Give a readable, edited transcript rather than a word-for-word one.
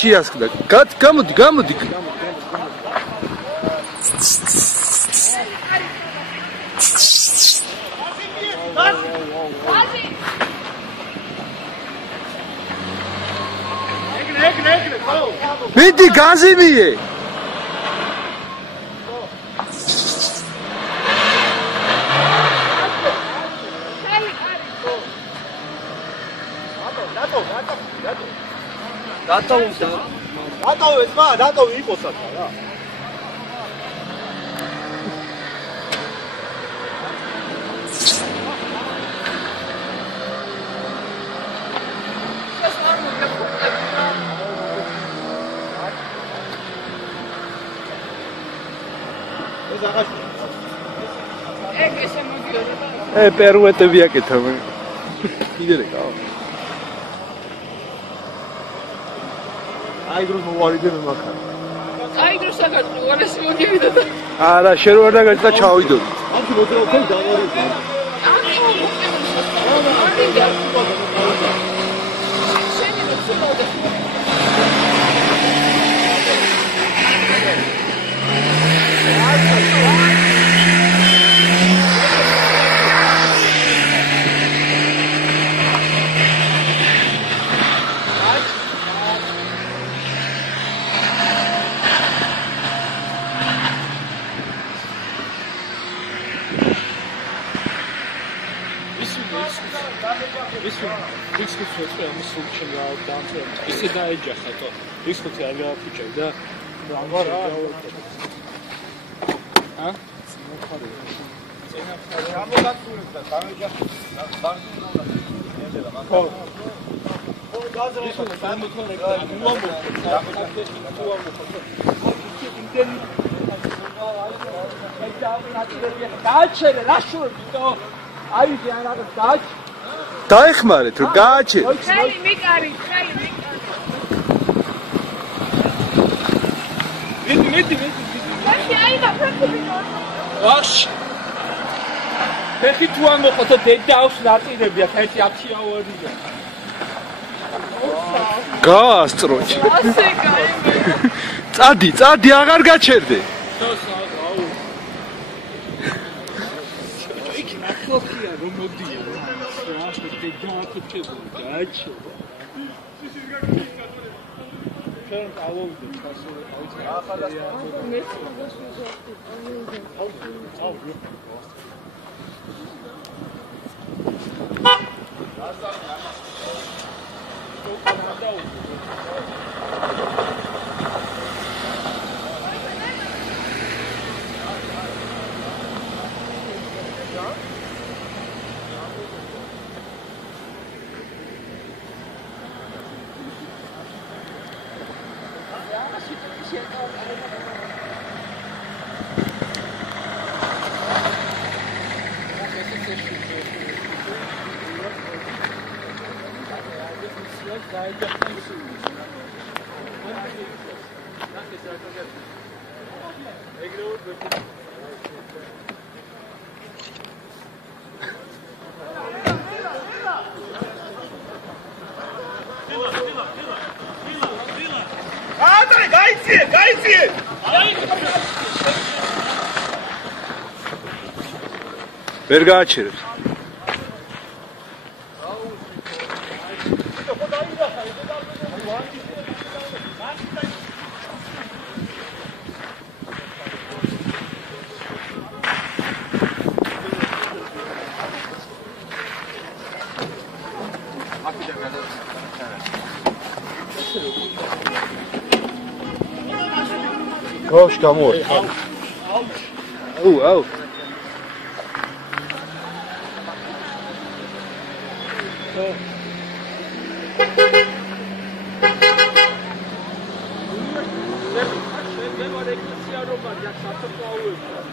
Chiascda, გამოდი. მიდი გაზიმიე. დატოვე ძმა, დატოვე იყოსათ რა. პერუეტები აკეთებენ. იგერეკა. აი დროს მოვარიდე მე მაქარ. აი დროს საკაცო, უარეს მოგივიდა და. არა, შენ ვერ დაგაჭდა ჩავიდოდი. აქ მოძრაობენ დავარიდე. Riskus ვეწე ამის სულში დავდამთო. ისე დაეჯახა თო. რისკი არ გავაფუჭე და რა. ჰა? გამოგაცურებ და დამეჯახე. ხო. გაზრდა დამოთორე გააჩერე რა შურთო აი ზიანა გააჩ დაეხმარეთ რომ გააჩერე ხელი მიკარი მიდი ხელი აი და ფეხი ვაში ფეხი თუ არ მოხოთო დედავს ნაწილებია ერთი 10 ავარია გაასწროჩი ასე წადი კაი აღარ გაჩერდე იქ ნახოქია რომ მოდია რა დედაათქებო გააჩო ჩვენ ავოვიდე ფასო ახლა მე შევასვიჟო გაიციე ვერ გააჩერებს Gosh, come on. Oh. მე ვარ ეკლესია რომ არ აქვს საფრთხე